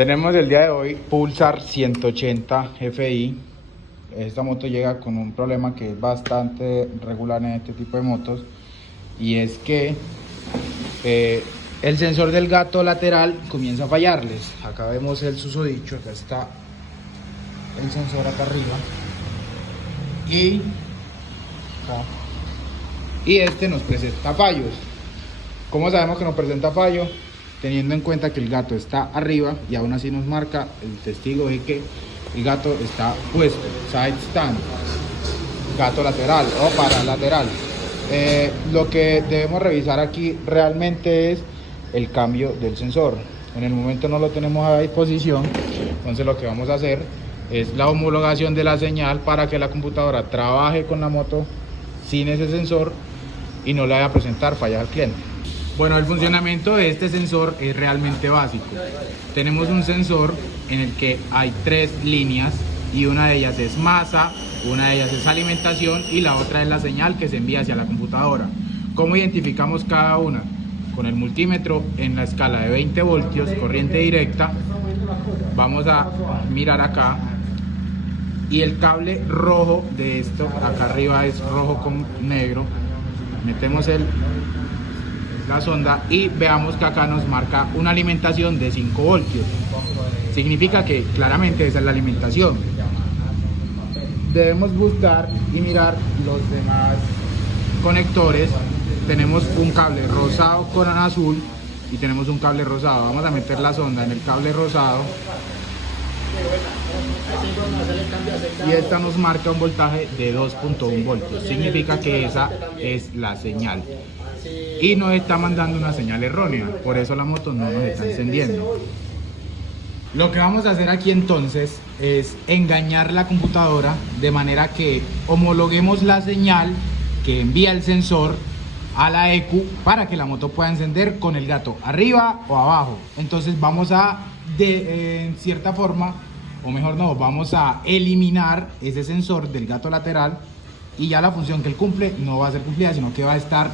Tenemos el día de hoy Pulsar 180 FI. Esta moto llega con un problema que es bastante regular en este tipo de motos, y es que el sensor del gato lateral comienza a fallarles. Acá vemos el susodicho, acá está el sensor acá arriba y este nos presenta fallos. ¿Cómo sabemos que nos presenta fallo? Teniendo en cuenta que el gato está arriba y aún así nos marca el testigo de que el gato está puesto, side stand, gato lateral o paralateral. Lo que debemos revisar aquí realmente es el cambio del sensor. En el momento no lo tenemos a disposición, entonces lo que vamos a hacer es la homologación de la señal para que la computadora trabaje con la moto sin ese sensor y no le vaya a presentar fallas al cliente. Bueno, el funcionamiento de este sensor es realmente básico. Tenemos un sensor en el que hay 3 líneas y una de ellas es masa, una de ellas es alimentación y la otra es la señal que se envía hacia la computadora. ¿Cómo identificamos cada una? Con el multímetro en la escala de 20 voltios, corriente directa. Vamos a mirar acá y el cable rojo de esto, acá arriba es rojo con negro. Metemos la sonda y veamos que acá nos marca una alimentación de 5 voltios. Significa que claramente esa es la alimentación. Debemos buscar y mirar los demás conectores. Tenemos un cable rosado con azul y tenemos un cable rosado. Vamos a meter la sonda en el cable rosado y esta nos marca un voltaje de 2.1 voltios. Significa que esa es la señal y nos está mandando una señal errónea, por eso la moto no nos está encendiendo. Lo que vamos a hacer aquí entonces es engañar la computadora de manera que homologuemos la señal que envía el sensor a la ECU para que la moto pueda encender con el gato arriba o abajo. Entonces vamos a, en cierta forma, o mejor no, vamos a eliminar ese sensor del gato lateral y ya la función que él cumple no va a ser cumplida, sino que va a estar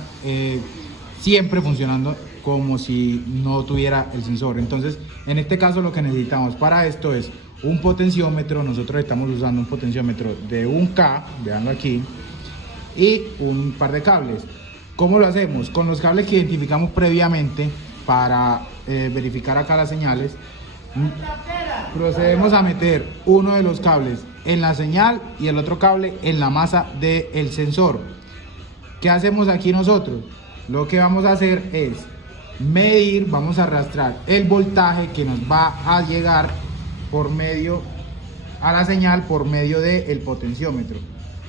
siempre funcionando como si no tuviera el sensor. Entonces, en este caso lo que necesitamos para esto es un potenciómetro. Nosotros estamos usando un potenciómetro de 1K, veanlo aquí, y un par de cables. ¿Cómo lo hacemos? Con los cables que identificamos previamente para verificar acá las señales. Procedemos a meter uno de los cables en la señal y el otro cable en la masa del sensor. ¿Qué hacemos aquí nosotros? Lo que vamos a hacer es medir, vamos a arrastrar el voltaje que nos va a llegar por medio a la señal por medio del potenciómetro.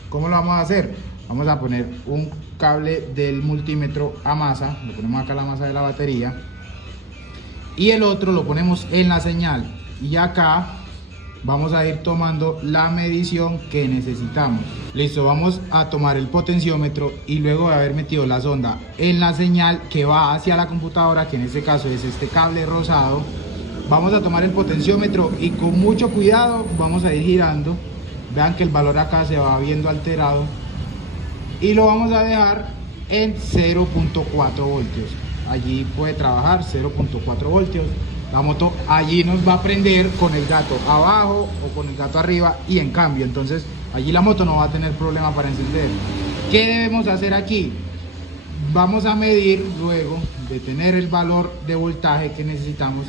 ¿Cómo lo vamos a hacer? Vamos a poner un cable del multímetro a masa, lo ponemos acá a la masa de la batería, y el otro lo ponemos en la señal, y acá vamos a ir tomando la medición que necesitamos. Listo, vamos a tomar el potenciómetro y luego de haber metido la sonda en la señal que va hacia la computadora, que en este caso es este cable rosado, vamos a tomar el potenciómetro y con mucho cuidado vamos a ir girando. Vean que el valor acá se va viendo alterado y lo vamos a dejar en 0.4 voltios. Allí puede trabajar 0.4 voltios. La moto allí nos va a prender con el gato abajo o con el gato arriba y en cambio, entonces allí la moto no va a tener problema para encender. ¿Qué debemos hacer aquí? Vamos a medir, luego de tener el valor de voltaje que necesitamos,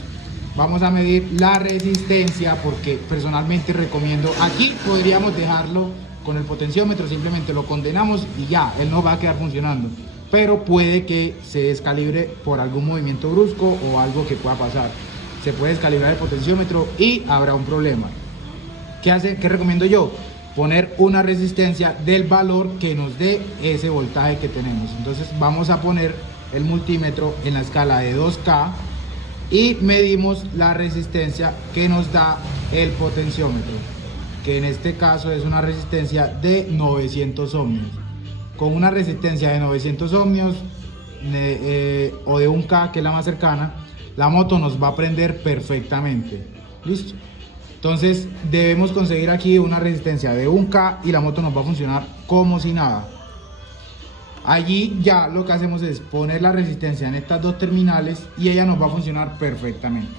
vamos a medir la resistencia, porque personalmente recomiendo, aquí podríamos dejarlo con el potenciómetro, simplemente lo condenamos y ya, él no va a quedar funcionando. Pero puede que se descalibre por algún movimiento brusco o algo que pueda pasar. Se puede descalibrar el potenciómetro y habrá un problema. ¿Qué recomiendo yo? Poner una resistencia del valor que nos dé ese voltaje que tenemos. Entonces vamos a poner el multímetro en la escala de 2K y medimos la resistencia que nos da el potenciómetro, que en este caso es una resistencia de 900 ohmios. Con una resistencia de 900 ohmios o de 1K, que es la más cercana, la moto nos va a prender perfectamente. Listo. Entonces debemos conseguir aquí una resistencia de 1K y la moto nos va a funcionar como si nada. Allí ya lo que hacemos es poner la resistencia en estas dos terminales y ella nos va a funcionar perfectamente.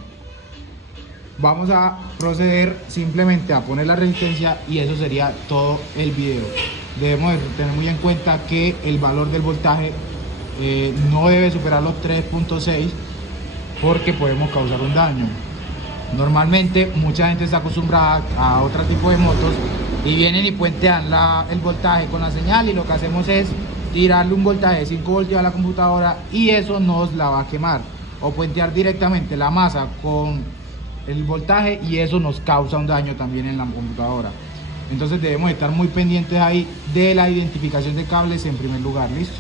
vamos a proceder simplemente a poner la resistencia y eso sería todo el video. Debemos de tener muy en cuenta que el valor del voltaje no debe superar los 3.6 porque podemos causar un daño. Normalmente mucha gente está acostumbrada a otro tipo de motos y vienen y puentean el voltaje con la señal, y lo que hacemos es tirarle un voltaje de 5 voltios a la computadora y eso nos la va a quemar, o puentear directamente la masa con el voltaje y eso nos causa un daño también en la computadora. Entonces debemos estar muy pendientes ahí de la identificación de cables en primer lugar. ¿Listo?